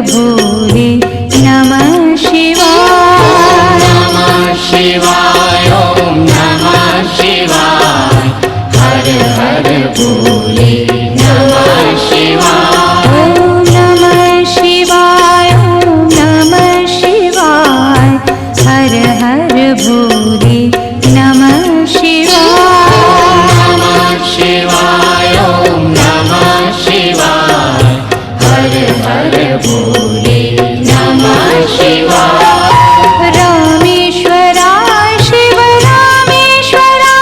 भोले नमः शिवाय। नमः शिवाय ओम नमः शिवाय। हर हर भोले नमः शिवाय। ओम नमः शिवाय ओम नमः शिवाय। हर हर भोले नमः शिवाय। नमः शिवाय ओम नमः शिवाय। हर हर भोले नमः शिवाय। रामेश्वराय शिव रामेश्वराय।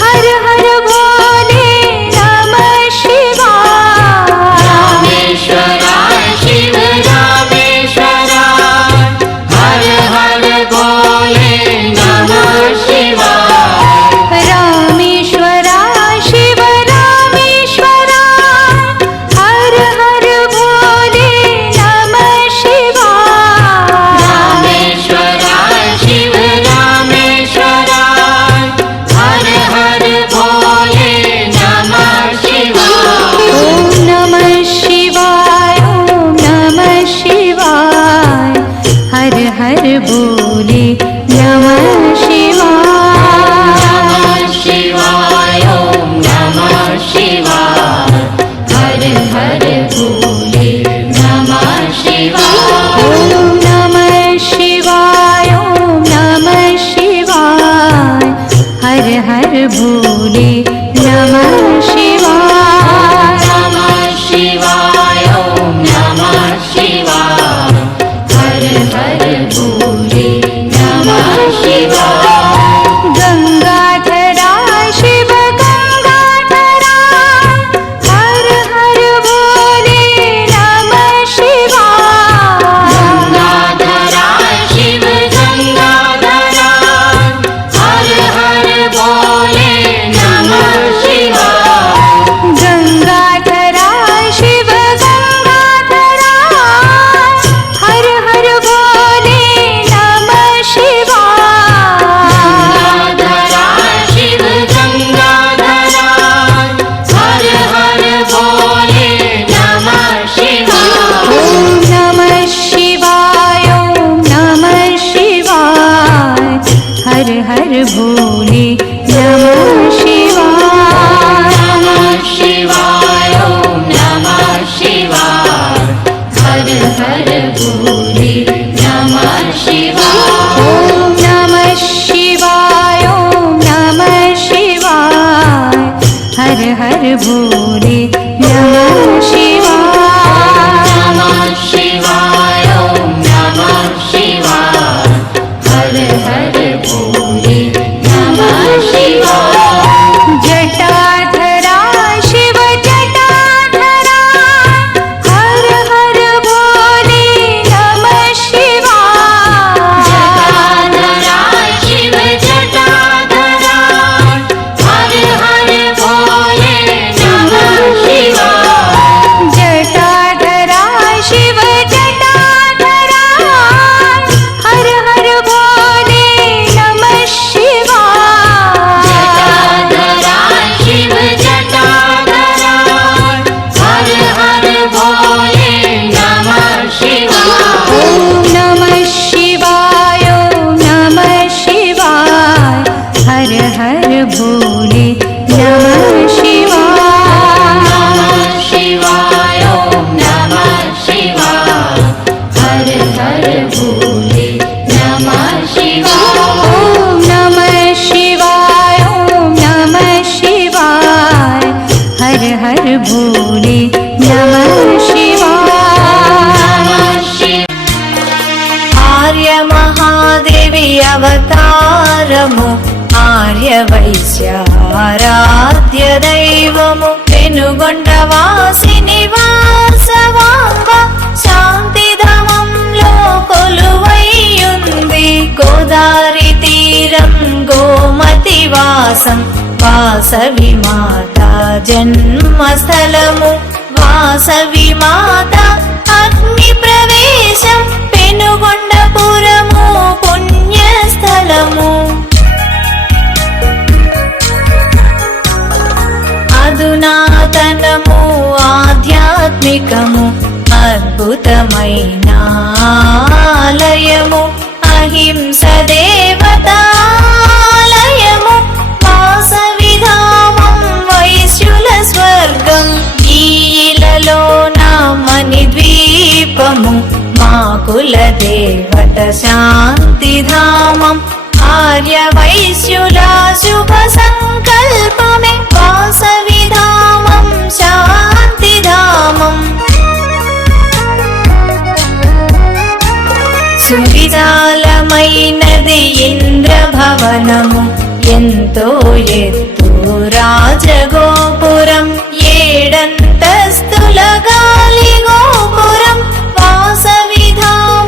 हर हर भोले नमः शिवाय। रामेश्वराय शिव रामेश्वराय। हर हर भोले नमः शिवाय। रामेश्वराय शिव रामेश्वराय। हर हर भोले नमः शिवाय। रामेश्वराय शिव रामेश्वराय। हर हर भोले नमः शिवाय। ओम नमः शिवाय ओम नमः शिवाय। हर हर भोले नमः शिवाय। नमः शिवाय ओम नमः शिवाय। हर हर भोले नमः शिवाय। ओम नमः शिवाय ओम नमः शिवाय। हर हर भोले नमः शिवाय। नमः शिवाय ओम नमः शिवाय। हर हर भोले नमः शिवाय। गंगाधराय शिव गंगाधराय। हर हर भोले नमः शिवाय। गंगाधराय शिव गंगाधराय। हर हर भोले नमः शिवाय। गंगाधराय शिव गंगाधराय। हर हर भोले नमः शिवाय। गंगाधराय शिव गंगाधराय। हर हर भोले नमः शिवाय। ओम नमः शिवाय ओम नमः शिवाय। हर हर भोले नमः शिवाय। नमः शिवाय ओम नमः शिवाय। हर हर भोले नमः शिवाय। ओम नमः शिवाय ओम नमः शिवाय। हर हर भोले नमः शिवाय। नमः शिवाय ओम नमः शिवाय। हर हर भोले नमः शिवाय। जटाधराय शिव जटाधराय। हर हर भोले नमः शिवाय। जटाधराय शिव जटाधराय। हर हर भोले नमः शिवाय। जटाधराय शिव जटाधराय। हर हर भोले नमः शिवाय। जटाधराय शिव जटाधराय। हर हर भोले नमः शिवाय। ओम नमः शिवाय ओम नमः शिवाय। हर हर भोले नमः शिवाय। नमः शिवाय ओम नमः शिवाय। हर हर भोले नमः शिवाय। ओम नमः शिवाय ओम नमः शिवाय। हर हर भोले नमः शिवाय। नमः शिवाय। आर्य महादेवी अवतारमु आर्य वैश्याराध्य दैवमु पेनुगొండవాసి నివాసవాంబ శాంతిధామంలో కొలువైయుంది గోదారి తీరం గోమతి వాసం వాసవి మాత జన్మస్థలము వాసవి మాత అగ్ని ప్రవేశం పెనుగొండపురము పుణ్యస్థలము అధునాతనము ఆధ్యాత్మికము అద్భుత అహింస దేవతాలయము వాసవిధామం వైశ్యుల స్వర్గం ఈలలో నా మణిద్వీపము మా కుల దేవత శాంతిధామం ఆర్య వైశ్యుల శుభ సంకల్పమే వాసవిధామం శాంతిధామం సువిశాలమైనది ఇంద్రభవనము ఎంతో ఎత్తు రాజగోపురం ఏడంతస్తుల గాలి గోపురం వాసవిధామం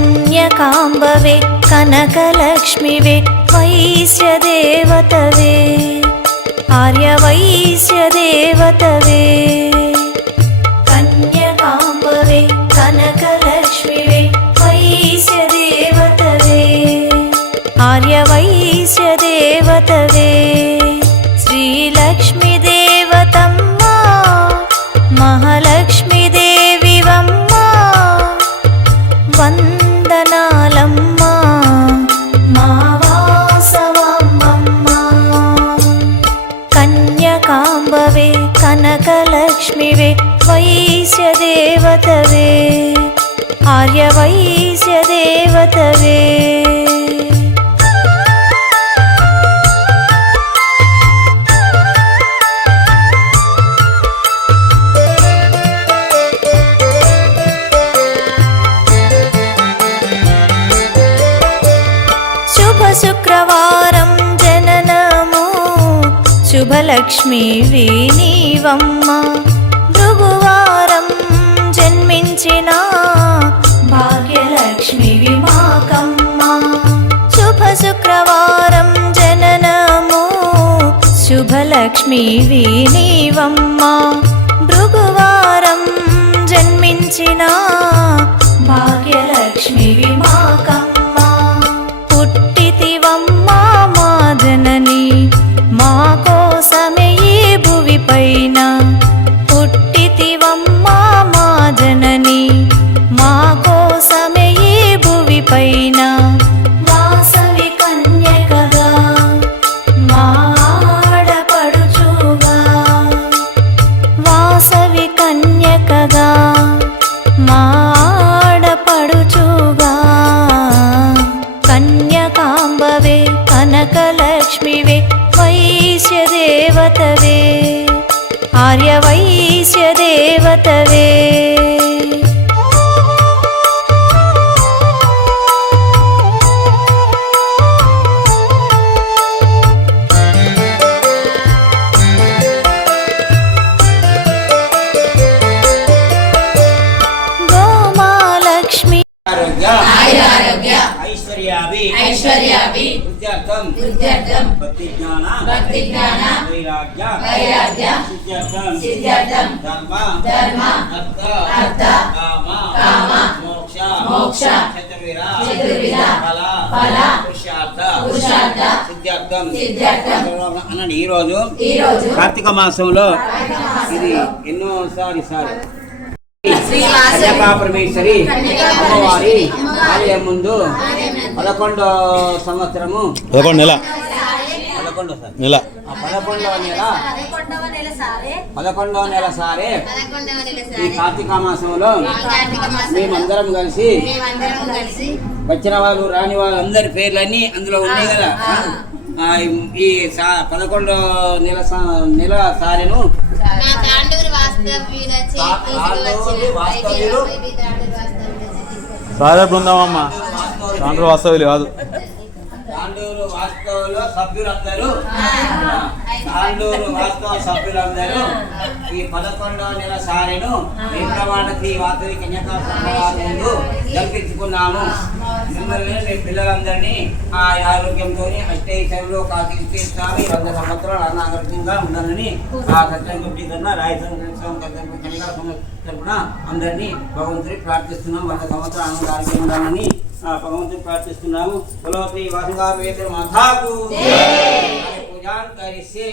కన్యకాంబవే కనకలక్ష్మివే వైశ్యదేవతవే ఆర్యవైశ్యదేవతవే కన్యకాంబవే కనకలక్ష్మివే వైశ్యదేవతవే ఆర్యవైశ్యదేవతవే శ్రీలక్ష్మీ దేవతమ్మ మహాలక్ష్మీ దేవివమ్మ వందనాలమ్మ మా వాసవమ్మమ్మ కన్యకాంబవే కనకలక్ష్మివే వైశ్యదేవతవే ఆర్యవైశ్యదేవతవే శుక్రవారం జననము శుభలక్ష్మి నీవమ్మ భృగువారం జన్మించిన భాగ్యలక్ష్మి విమాకమ్మ శుభ శుక్రవారం జననము శుభలక్ష్మి నీవమ్మ భృగువారం జన్మించిన భాగ్యలక్ష్మి విమాకమ్మ పుట్టితివమ్మా మా జనని మా కోసమే ఈ భువి పైన పుట్టితివమ్మా మా జనని మా కోసమే ఈ భువి పైన వాసవి కన్యకగా మా ఆడపడుచుగా వాసవి కన్యకగా మా ఆడపడుచుగా కన్యకాంబవే కనకలక్ష్మివే వైశ్యదేవతవే ఆర్యవైశ్యదేవతవే ఐశ్వర్యాభి వృద్ధ్యర్థం భక్తి జ్ఞాన వైరాగ్య సిద్ధ్యర్థం ధర్మ అర్థ కామ మోక్ష మోక్ష చతుర్విధ ఫల పురుషార్థ సిద్ధ్యార్థం అనండి. ఈరోజు కార్తీక మాసంలో ఇది ఎన్నోసారి కన్యకాపరమేశ్వరి అమ్మవారి ఆలయం ముందు 11వ సంవత్సరము 11వ నెల 11వ నెల సారే ఈ కార్తీక మాసంలో మేమందరం కలిసి వచ్చిన వాళ్ళు రాని వాళ్ళు అందరి పేర్లన్నీ అందులో ఉన్నాయి కదా. ఈ 11వ నెల సారెను సారే బృందమమ్మ తాండూరు వాస్తవ్యులు కాదు. తాండూరు వాస్తవంలో సభ్యులందరూ ఈ 11వ నెల సారెను వేదవాడకి వాసవి కన్యకా ముందు జరిపించుకున్నాము. మిమ్మల్ని మీ పిల్లలందరినీ ఆ ఆరోగ్యంతో అష్టైశ్వర్యంలో కాకి స్వామి 100 సంవత్సరాలు అనాగరికంగా ఉండాలని ఆ సత్యంగా రాయసం తరఫున అందరినీ భగవంతుని ప్రార్థిస్తున్నాం. 100 సంవత్సరాలు ఆరోగ్యం ఉండాలని భగవంతుని ప్రార్థిస్తున్నాము. శ్రీ వాసంగా వేద మాతాకు పూజాన్ కరిసే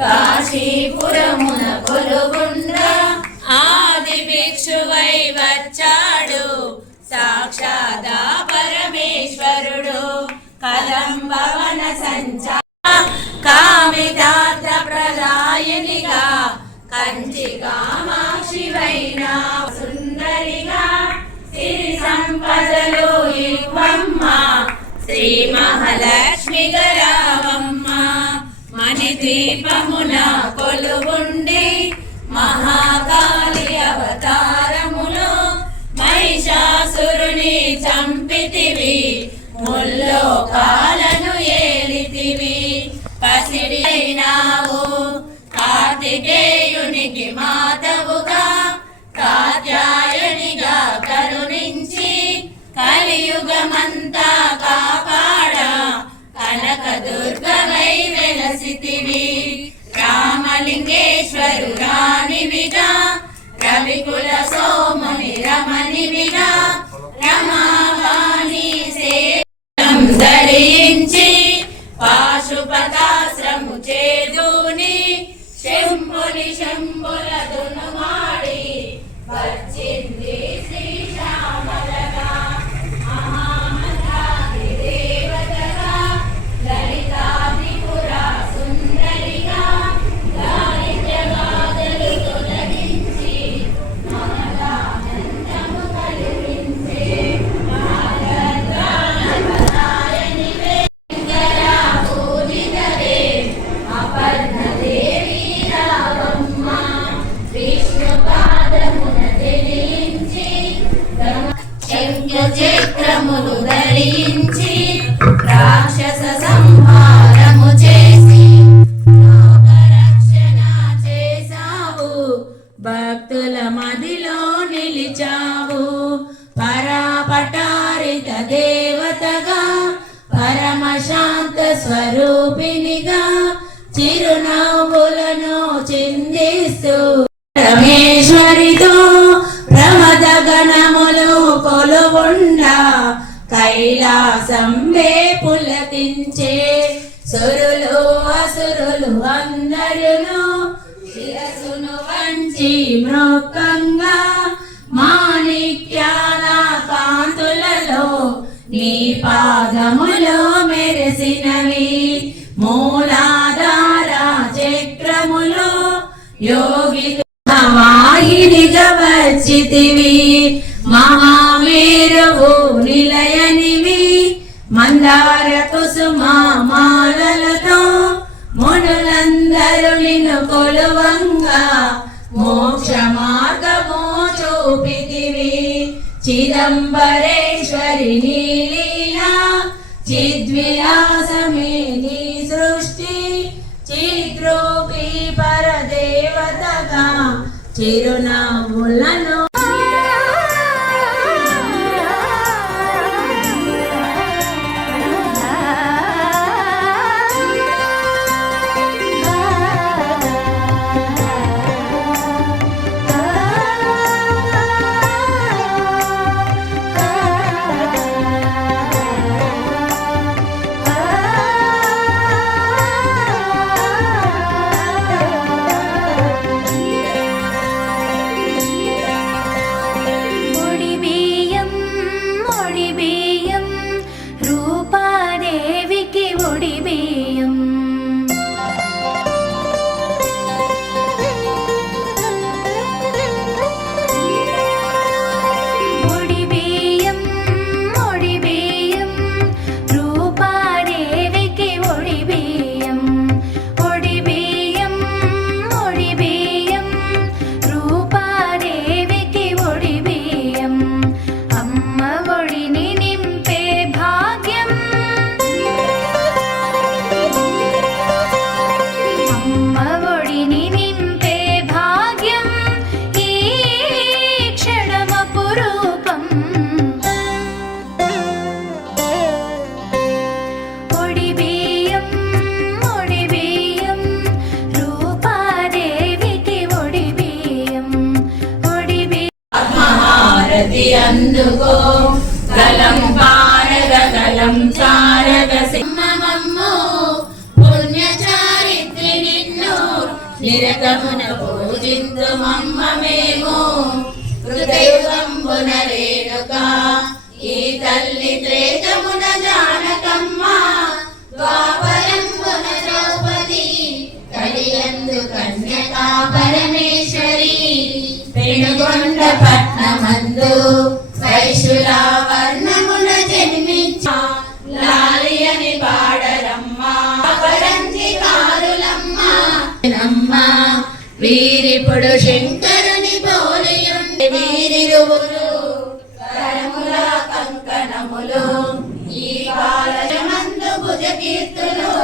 కాశీపురమున కొలుగుండ ఆది భిక్షువై వచ్చాడు సాక్షాదా పరమేశ్వరుడు. కదంబవన సంచార కామితార్థ ప్రదాయనిగా కంచి కామాక్షివైన సుందరిగా సిరి సంపదలు ఇవ్వమ్మ శ్రీ మహాలక్ష్మి గరావమ్మ. మణిద్వీపమున కొలువుండి మహాకాళి అవతారములో మహిషాసురుని చంపితివి ముల్లోకాలను ఏలితివి. పసిడి అయినావు కార్తికేయునికి మాతవుగా కాత్యాయనిగా కరుణించి కలియుగమంతా కాపాడ కనక దుర్గమై వెలసితివి. రామలింగేశ్వరు రాణివిగా రవికుల సోముని రమణివిగా రమావాణి సేవం ధరించి పాశుపతాశ్రము చేదూని శంభుని శంభుల దునుమాడి వచ్చింది శ్రీశ్యామలగా మహామంత్రాది దేవతగా లలితాదిపుర సుందరిగా దారిద్ర్యబాధలు తొలగించి మనదానందము కలిగించే నారదానవనాయనివే శంకరా పూజితవే అపర్ణదేవి రావమ్మ. విష్ణుపాదమున జనించి చక్రములు ధరించి రాక్షస సంహారము చేసి లోకరక్షణ చేసావు. భక్తుల మదిలో నిలిచావు పరాపటారిత దేవతగా పరమశాంత స్వరూపినిగా చిరునవ్వులను చిందిస్తూ రమేశ్వరితో ప్రమద గణములు కొలువుండా కైలాసంబే పులకించే సురులు అసురులు అందరును శిరసును వంచి మృక్కంగా మాణిక్యాల కాంతులలో నీ పాదములో మెరిసినవి. మూలాధార చక్రములో యోగి వాహినిగా వచ్చితివి. మహామేరువు నిలయనివి మందార కుసుమాలతో మునులందరూ నిన్ను కొలువంగా మోక్ష మార్గము చూపితివి. చిదంబరేశ్వరి నీలీలా చిద్విలాసమే నీ సృష్టి చిద్రూపి పరదేవతగా చిరునవ్వులను ఆ అందుకో గలం పారగ గలం సారగ సింహమమ్ము పుణ్య చారిత్రి నిన్ను నిరతమున పూజింతు మమ్మ మేము హృదయుగంబున రేణుక ఈ తల్లి త్రేతమున జానకమ్మ ద్వాపరంబున ద్రౌపది కలియందు కన్యకా పరమేశ్వరి పెనుగొండ పట్నమందు వైశుల వర్ణమున జన్మించ లాలియని పాడరమ్మ పరంజికారులమ్మ నమ్మ వీరిపుడు శంకరుని పోలియుండి వీరిరువురు కరముల కంకణములు ఈ బాలమందు భుజకీర్తులు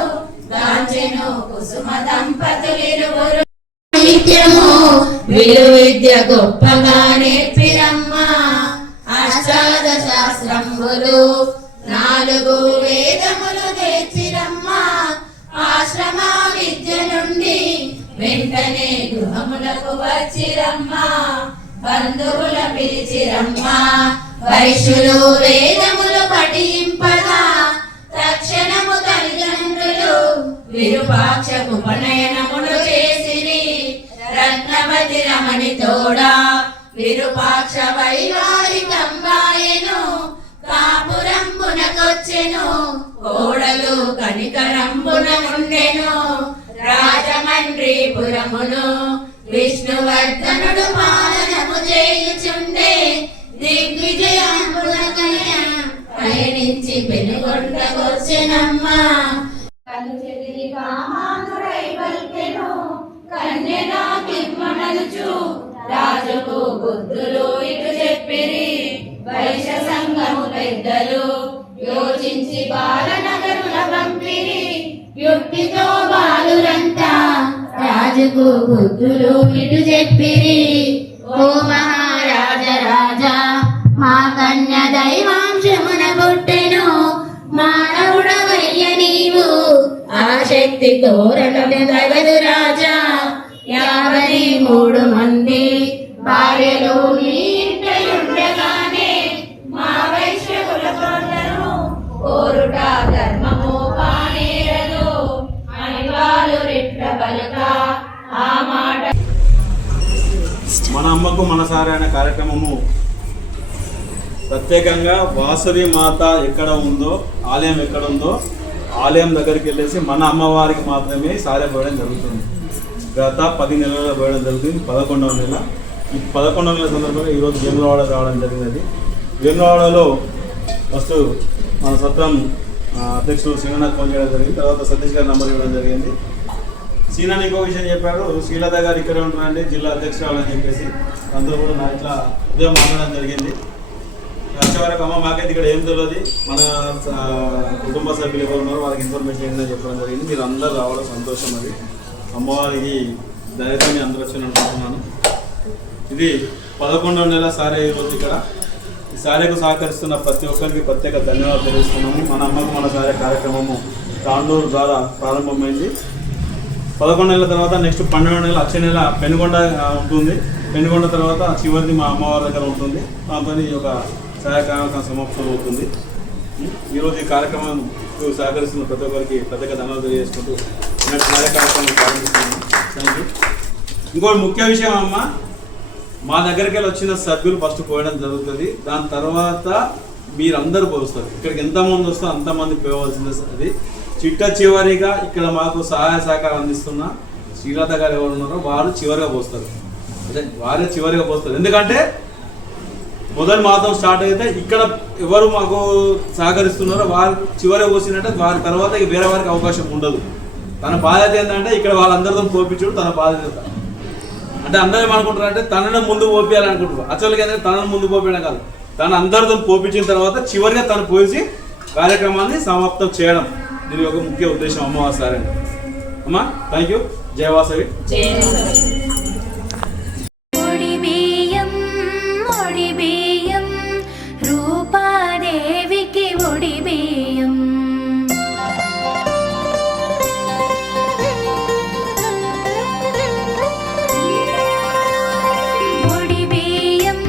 గాంచెను కుసుమ దంపతులిరువురు నిత్యము విలువిద్య గొప్పగా నేర్పిరమ్మ అష్టాద శాస్త్రములు 4 వేదములు నేర్చిరమ్మ ఆశ్రమ విద్య నుండి వెంటనే గృహములకు వచ్చిరమ్మ బంధువుల పిలిచిరమ్మ వైశ్యులు వేదములు పఠింపగా తక్షణము తల్లిదండ్రులు విరూపాక్ష ఉపనయనములు చేసిరి రత్నవతి రమణి తోడా విరూపాక్ష వైవాహికంబాయెను కాపురంబునకొచ్చెను కోడలు కనికరంబున ఉండెను రాజమండ్రిపురమును విష్ణువర్ధనుడు పాలనము చేయుచుండే దిగ్విజయంబున కన్య పయనించి పెనుగొండకొచ్చెనమ్మ కను చెదిరి కామాంధుడై పలికెను కన్యగా కిమ్మనలుచు రాజుకు బుద్ధులు ఇటు చెప్పిరి వైశ్య సంఘము పెద్దలు యోచించి బాలనగరుల పంపిరి యుక్తితో బాలురంతా రాజుకు బుద్ధులు ఇటు చెప్పిరి ఓ మహారాజ రాజా మా కన్య దైవాంశమున పుట్టెను మానవుడవయ్య నీవు ఆ శక్తి కోరటము తగదు రాజా 53 మంది భార్యలు నీ ఇంట ఉండగానే మా వైశ్యకుల కొందరు కోరుట ధర్మము పానేరదు అని వాళ్ళు రెట్ల బలక ఆ మాట మన అమ్మకు మనసారి అనే కార్యక్రమము ప్రత్యేకంగా వాసవి మాత ఎక్కడ ఉందో ఆలయం ఎక్కడ ఉందో ఆలయం దగ్గరికి వెళ్ళేసి మన అమ్మవారికి మాత్రమే సారే పోయడం జరుగుతుంది. గత 10 నెలల్లో పోయడం జరుగుతుంది. 11వ నెల. ఈ 11వ నెల సందర్భంగా ఈరోజు వేములవాడ రావడం జరిగినది. వేములవాడలో ఫస్ట్ మన సత్రం అధ్యక్షుడు శ్రీనాథ్ ఫోన్ చేయడం జరిగింది. తర్వాత సతీష్ గారి నంబర్ ఇవ్వడం జరిగింది. సీనాని ఇంకో విషయం చెప్పారు, శ్రీలత గారు ఇక్కడే ఉంటారండి జిల్లా అధ్యక్షురాలు అని చెప్పేసి అందరూ కూడా నా ఇట్లా ఉదయం మాట్లాడడం జరిగింది. వచ్చే వరకు అమ్మ మాకైతే ఇక్కడ ఏం తెలియదు, మన కుటుంబ సభ్యులు ఎవరు ఉన్నారో వాళ్ళకి ఇన్ఫర్మేషన్ ఏంటని చెప్పడం జరిగింది. మీరు అందరూ రావడం సంతోషం. అది అమ్మవారికి ధైర్యాన్ని అందరూ వచ్చి అనుకుంటున్నాను. ఇది 11వ నెల సారే ఈరోజు ఇక్కడ ఈ సారేకు సహకరిస్తున్న ప్రతి ఒక్కరికి ప్రత్యేక ధన్యవాదాలు తెలుస్తున్నాము. మన అమ్మకు మన సారే కార్యక్రమము తాండూరు ద్వారా ప్రారంభమైంది. 11 నెలల తర్వాత నెక్స్ట్ 12వ నెల వచ్చే నెల పెనుగొండ ఉంటుంది. పెనుగొండ తర్వాత చివరిది మా అమ్మవారి దగ్గర ఉంటుంది. దాంతో ఈ యొక్క సహాయ కార్యక్రమం సమాప్తం అవుతుంది. ఈరోజు ఈ కార్యక్రమం సహకరిస్తున్న ప్రతి ఒక్కరికి ప్రత్యేక ధన్యవాదాలు తెలియజేసుకుంటూ సహాయ కార్యక్రమం ప్రారంభిస్తున్నాను. Thank you. ఇంకోటి ముఖ్య విషయం అమ్మ, మా దగ్గరికి వెళ్ళి వచ్చిన సభ్యులు ఫస్ట్ పోయడం జరుగుతుంది. దాని తర్వాత మీరందరూ పోస్తారు. ఇక్కడికి ఎంతమంది వస్తారో అంతమంది పోవాల్సిందే. అది చిట్ట చివరిగా ఇక్కడ మాకు సహాయ సహకారం అందిస్తున్న శ్రీలత గారు ఎవరు ఉన్నారో వారు చివరిగా పోస్తారు. అదే వారే చివరిగా పోస్తారు. ఎందుకంటే మొదటి మాసం స్టార్ట్ అయితే ఇక్కడ ఎవరు మాకు సహకరిస్తున్నారో వారు చివరిగా పోసినట్టే వారి తర్వాత వేరే వారికి అవకాశం ఉండదు. తన బాధ్యత ఏంటంటే ఇక్కడ వాళ్ళందరితో పోపించడం తన బాధ్యత. అంటే అందరూ ఏమనుకుంటారంటే తనను ముందు పోపించాలనుకుంటారు. యాక్చువల్గా ఏంటంటే తనను ముందు పోపించడం కాదు, తను అందరితో పోపించిన తర్వాత చివరిగా తను పోసి కార్యక్రమాన్ని సమాప్తం చేయడం దీని యొక్క ముఖ్య ఉద్దేశం అమ్మవారి సార్ అండి. అమ్మా థ్యాంక్ యూ. జయ వాసవి. ఒడిబియ్యం రూపాదేవికి ఒడిబియ్యం ఒడిబియ్యం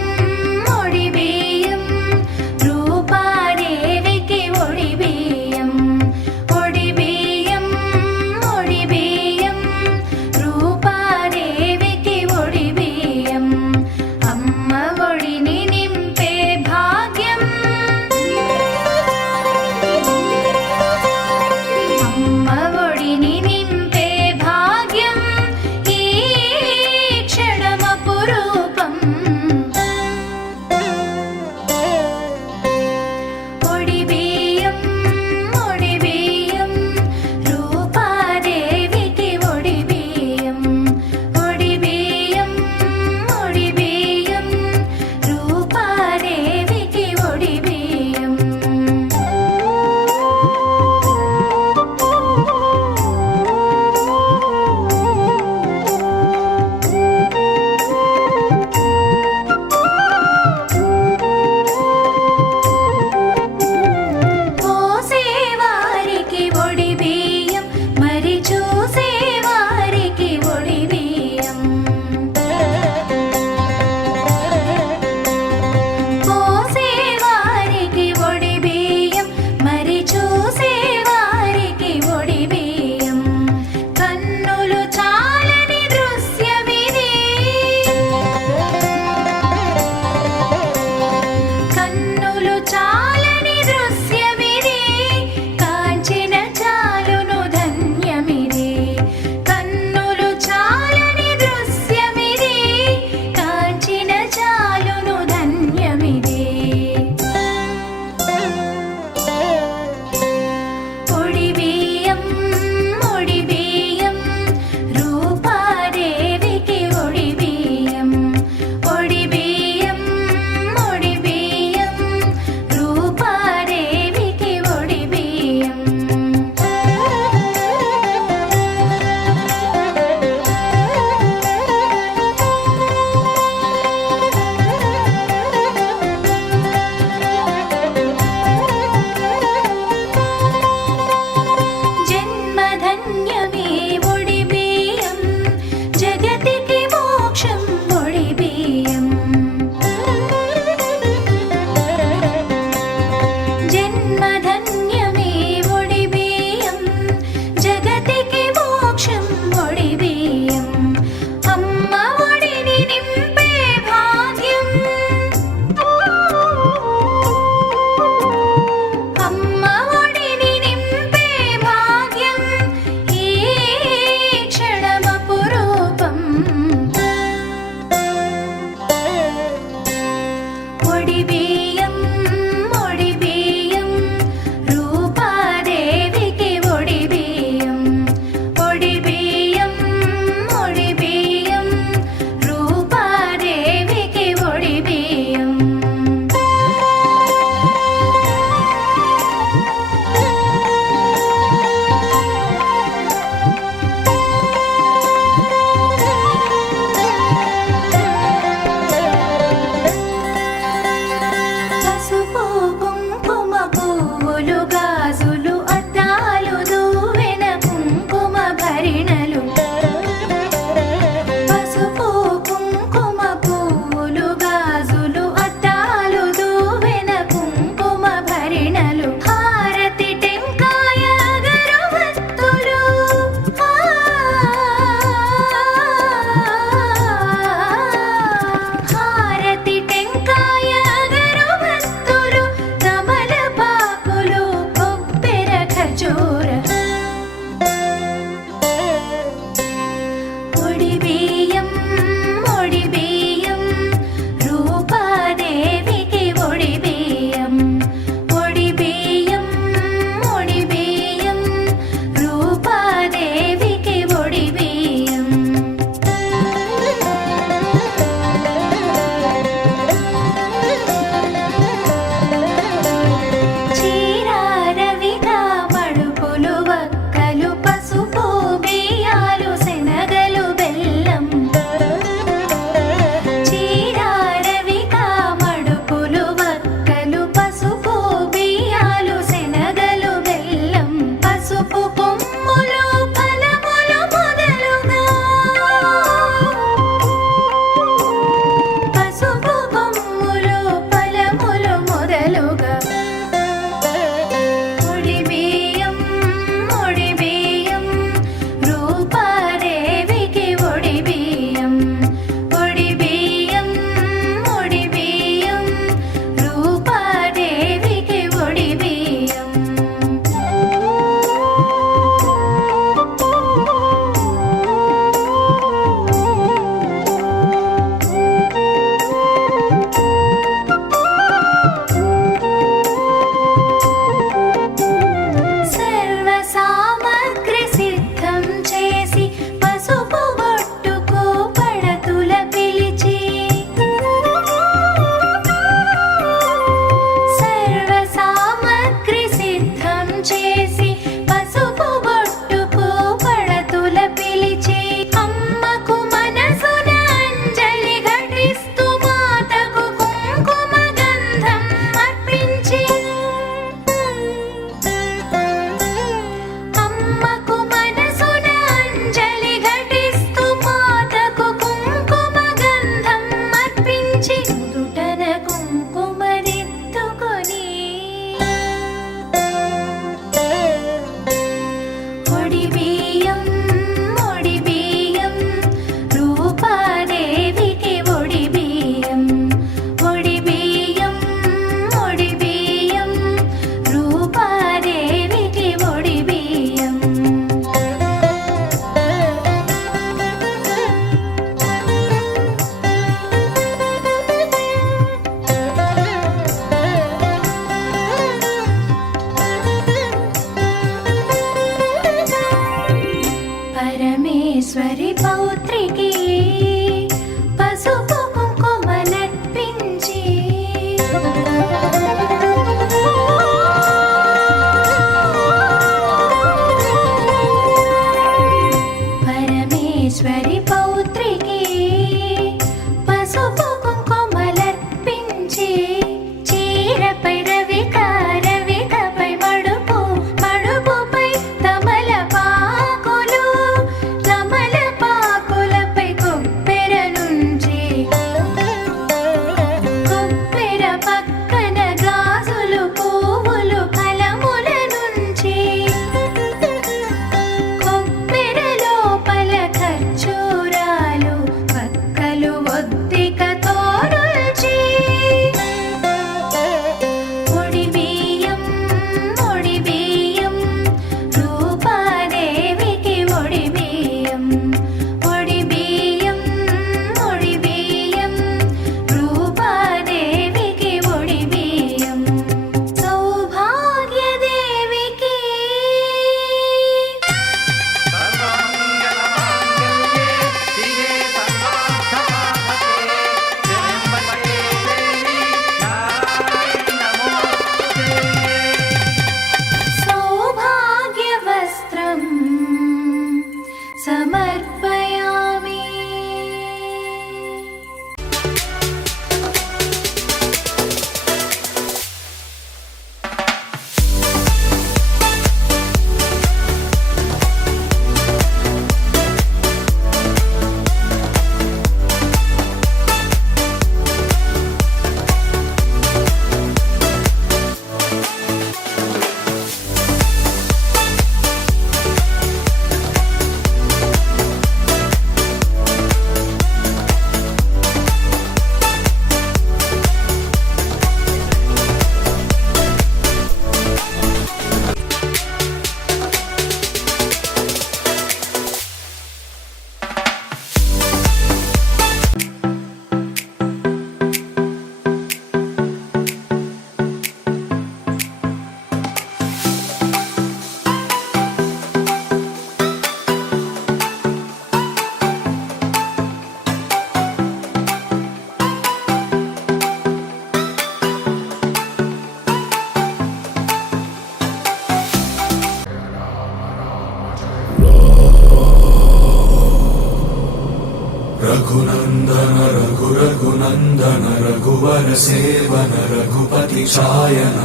रघुनन्दन रघुवर सेवन रघुपति शायन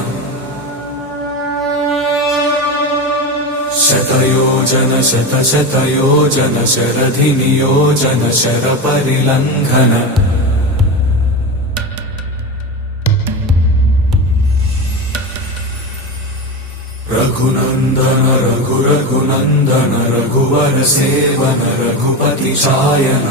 शतयोजन शतशतयोजन शरधि नियोजन शरपरिलङ्घन रघुनन्दन रघुनन्दन रघुवर सेवन रघुपति शायन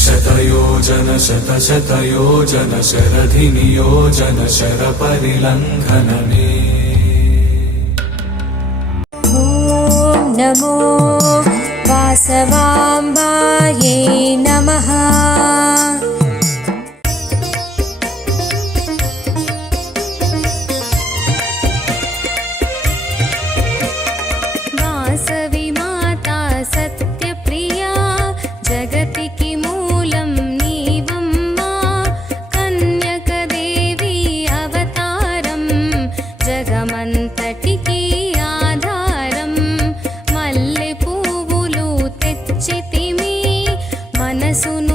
शतयोजन शतशतयोजन शरधि नियोजन शरपरिलङ्घनने ॐ नमो वासवाम्बायै नमः। वासवी माता सत्यप्रिया जगतिकी मूलं नीवम्मा कन्यकदेवी अवतारं जगमन्तटिकी आधारं मल्ले पुव्वुलु तेच्चितिमि मनसुनु